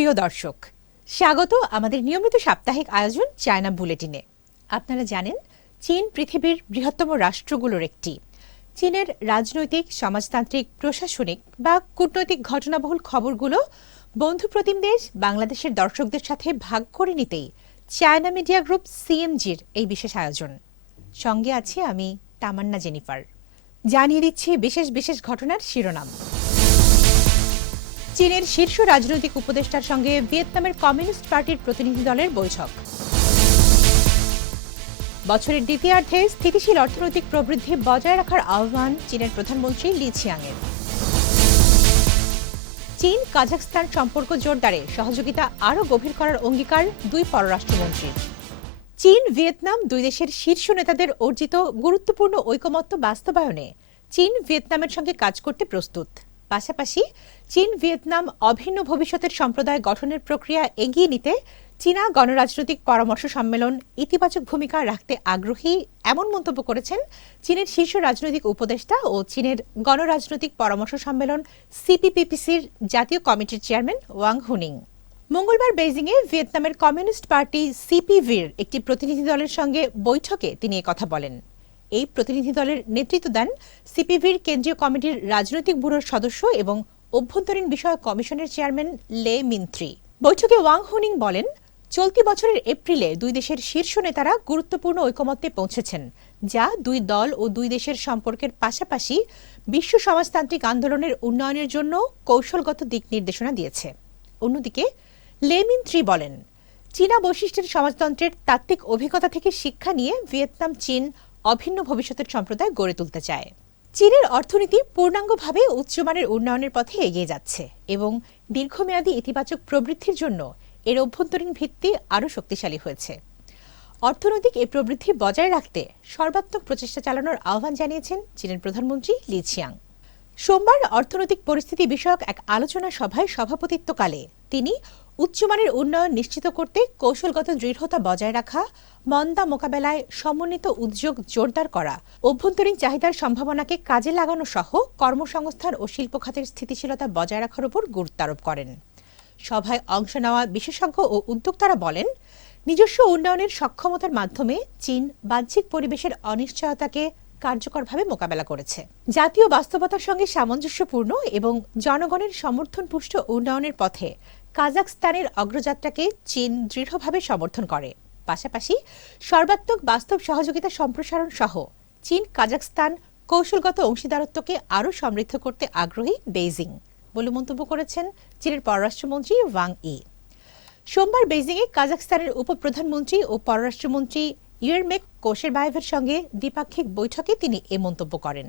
প্রিয় দর্শক, স্বাগত আমাদের নিয়মিত সাপ্তাহিক আয়োজন চায়না বুলেটিনে। আপনারা জানেন, চীন পৃথিবীর বৃহত্তম রাষ্ট্রগুলোর একটি। চীনের রাজনৈতিক, সমাজতান্ত্রিক, প্রশাসনিক বা কূটনৈতিক ঘটনাবহুল খবরগুলো বন্ধুপ্রতিম দেশ বাংলাদেশের দর্শকদের সাথে ভাগ করে নিতেই চায়না মিডিয়া গ্রুপ সিএমজির এই বিশেষ আয়োজন। সঙ্গে আছি আমি তামান্না জেনিফার। জানিয়ে দিচ্ছি বিশেষ বিশেষ ঘটনার শিরোনাম। চীনের শীর্ষ রাজনৈতিক উপদেষ্টার সঙ্গে ভিয়েতনামের কমিউনিস্ট পার্টির প্রতিনিধি দলের বৈঠক। বছরের দ্বিতীয়ার্ধে স্থিতিশীল অর্থনৈতিক প্রবৃদ্ধি বজায় রাখার আহ্বান চীনের প্রধানমন্ত্রী লি ছিয়াংয়ের। চীন কাজাখস্তান সম্পর্ক জোরদারে সহযোগিতা আরও গভীর করার অঙ্গীকার দুই পররাষ্ট্রমন্ত্রীর। চীন ভিয়েতনাম দুই দেশের শীর্ষ নেতাদের অর্জিত গুরুত্বপূর্ণ ঐকমত্য বাস্তবায়নে চীন ভিয়েতনামের সঙ্গে কাজ করতে প্রস্তুত। পাশাপাশি চীন ভিয়েতনাম অভিন্ন ভবিষ্যতের সম্প্রদায় গঠনের প্রক্রিয়া এগিয়ে নিতে চীনা গণরাজনৈতিক পরামর্শ সম্মেলন ইতিবাচক ভূমিকা রাখতে আগ্রহী, এমন মন্তব্য করেছেন চীনের শীর্ষ রাজনৈতিক উপদেষ্টা ও চীনের গণরাজনৈতিক পরামর্শ সম্মেলন সিপিপিপিসির জাতীয় কমিটির চেয়ারম্যান ওয়াং হুনিং। মঙ্গলবার বেইজিংয়ে ভিয়েতনামের কমিউনিস্ট পার্টি সিপিভির একটি প্রতিনিধি দলের সঙ্গে বৈঠকে তিনি কথা বলেন। এই প্রতিনিধি দলের নেতৃত্ব দেন সিপিভির কেন্দ্রীয় কমিটির রাজনৈতিক ব্যুরোর সদস্য এবং অভ্যন্তরীণ বিষয়ক কমিশনের চেয়ারম্যান লে মিন্ত্রি। বৈঠকে ওয়াং হুনিং বলেন, চলতি বছরের এপ্রিলে দুই দেশের শীর্ষ নেতারা গুরুত্বপূর্ণ ঐকমত্যে পৌঁছেছেন, যা দুই দল ও দুই দেশের সম্পর্কের পাশাপাশি বিশ্ব সমাজতান্ত্রিক আন্দোলনের উন্নয়নের জন্য কৌশলগত দিক নির্দেশনা দিয়েছে। অন্যদিকে লে মিন্ত্রি বলেন, চীনা বৈশিষ্ট্যের সমাজতন্ত্রের তাত্ত্বিক অভিজ্ঞতা থেকে শিক্ষা নিয়ে ভিয়েতনাম চীন অভিন্ন ভবিষ্যতের সম্প্রদায় গড়ে তুলতে চায়। চীনের অর্থনীতি পূর্ণাঙ্গভাবে উচ্চমানের উন্নয়নের পথে এগিয়ে যাচ্ছে এবং দীর্ঘমেয়াদী ইতিবাচক প্রবৃদ্ধির জন্য এর অভ্যন্তরীণ ভিত্তি আরও শক্তিশালী হয়েছে। অর্থনৈতিক এই প্রবৃদ্ধি বজায় রাখতে সর্বাত্মক প্রচেষ্টা চালানোর আহ্বান জানিয়েছেন চীনের প্রধানমন্ত্রী লি ছিয়াং। সোমবার অর্থনৈতিক পরিস্থিতি বিষয়ক এক আলোচনা সভায় সভাপতিত্বকালে তিনি উচ্চমানের উন্নয়ন নিশ্চিত করতে কৌশলগত দৃঢ়তা বজায় রাখা, মন্দা মোকাবেলায় সমন্বিত উদ্যোগ জোরদার করা, অভ্যন্তরীণ চাহিদার সম্ভাবনাকে কাজে লাগানো সহ কর্মসংস্থান ও শিল্প খাতের স্থিতিশীলতা বজায় রাখার উপর গুরুত্ব আরোপ করেন। সভায় অংশ নেওয়া বিশেষজ্ঞ ও উদ্যোক্তারা বলেন, নিজস্ব উন্নয়নের সক্ষমতার মাধ্যমে চীন বাহ্যিক পরিবেশের অনিশ্চয়তাকে কার্যকরভাবে মোকাবেলা করেছে। জাতীয় বাস্তবতার সঙ্গে সামঞ্জস্যপূর্ণ এবং জনগণের সমর্থনপুষ্ট উন্নয়নের পথে কাজাখস্তানের অগ্রযাত্রাকে চীন দৃঢ়ভাবে সমর্থন করে। পাশাপাশি সর্বাত্মক বাস্তব সহযোগিতা সম্প্রসারণ সহ চীন কাজাখস্তান কৌশলগত অংশীদারত্বকে আরও সমৃদ্ধ করতে আগ্রহী বেইজিং বলে মন্তব্য করেছেন চীনের পররাষ্ট্রমন্ত্রী ওয়াং ই। সোমবার বেইজিংয়ে কাজাখস্তানের উপপ্রধানমন্ত্রী ও পররাষ্ট্রমন্ত্রী ইয়েরমেক কোশেরবায়েভের সঙ্গে দ্বিপাক্ষিক বৈঠকে তিনি এ মন্তব্য করেন।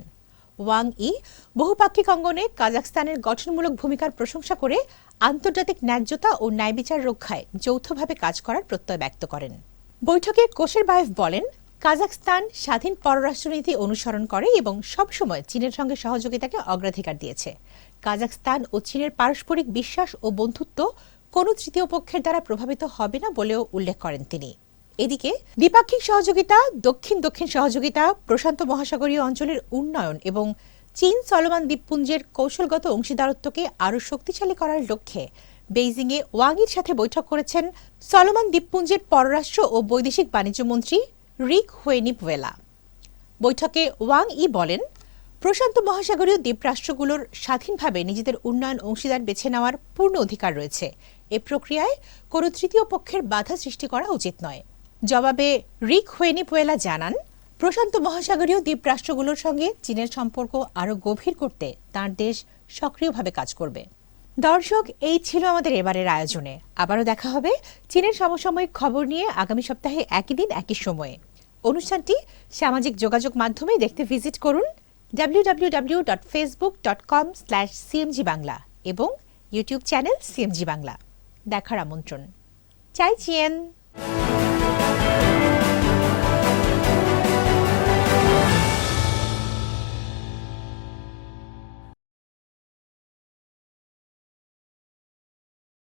ওয়াং ই বহুপাক্ষিক অঙ্গনে কাজাখস্তানের গঠনমূলক ভূমিকার প্রশংসা করে আন্তর্জাতিক ন্যায্যতা ও ন্যায়বিচার রক্ষায় যৌথভাবে কাজ করার প্রত্যয় ব্যক্ত করেন। বৈঠকে কোশেরবায়েভ বলেন, কাজাখস্তান স্বাধীন পররাষ্ট্রনীতি অনুসরণ করে এবং সবসময় চীনের সঙ্গে সহযোগিতাকে অগ্রাধিকার দিয়েছে। কাজাখস্তান ও চীনের পারস্পরিক বিশ্বাস ও বন্ধুত্ব কোনো তৃতীয় পক্ষের দ্বারা প্রভাবিত হবে না বলেও উল্লেখ করেন তিনি। এদিকে দ্বিপাক্ষিক সহযোগিতা, দক্ষিণ দক্ষিণ সহযোগিতা, প্রশান্ত মহাসাগরীয় অঞ্চলের উন্নয়ন এবং চীন চলমান দ্বীপপুঞ্জের কৌশলগত অংশীদারত্বকে আরও শক্তিশালী করার লক্ষ্যে বেইজিংয়ে ওয়াংয়ের সাথে বৈঠক করেছেন সলোমন দ্বীপপুঞ্জের পররাষ্ট্র ও বৈদেশিক বাণিজ্য মন্ত্রী রিক হুয়েনিপুয়েলা। বৈঠকে ওয়াং ই বলেন, প্রশান্ত মহাসাগরীয় দ্বীপরাষ্ট্রগুলোর স্বাধীনভাবে নিজেদের উন্নয়ন অংশীদার বেছে নেওয়ার পূর্ণ অধিকার রয়েছে। এ প্রক্রিয়ায় কোনো তৃতীয় পক্ষের বাধা সৃষ্টি করা উচিত নয়। জবাবে রিক হুয়েনিপুয়েলা জানান, প্রশান্ত মহাসাগরীয় দ্বীপরাষ্ট্রগুলোর সঙ্গে চীনের সম্পর্ক আরও গভীর করতে তাঁর দেশ সক্রিয়ভাবে কাজ করবে। দর্শক, এই ছিল আমাদের এবারের আয়োজনে। আবারও দেখা হবে চীনের সমসাময়িক খবর নিয়ে আগামী সপ্তাহে একই দিন একই সময়ে। অনুষ্ঠানটি সামাজিক যোগাযোগ মাধ্যমে দেখতে ভিজিট করুন www.facebook.com/cmg বাংলা এবং ইউটিউব চ্যানেল সিএমজি বাংলা। দেখার আমন্ত্রণ। চাই চিয়েন।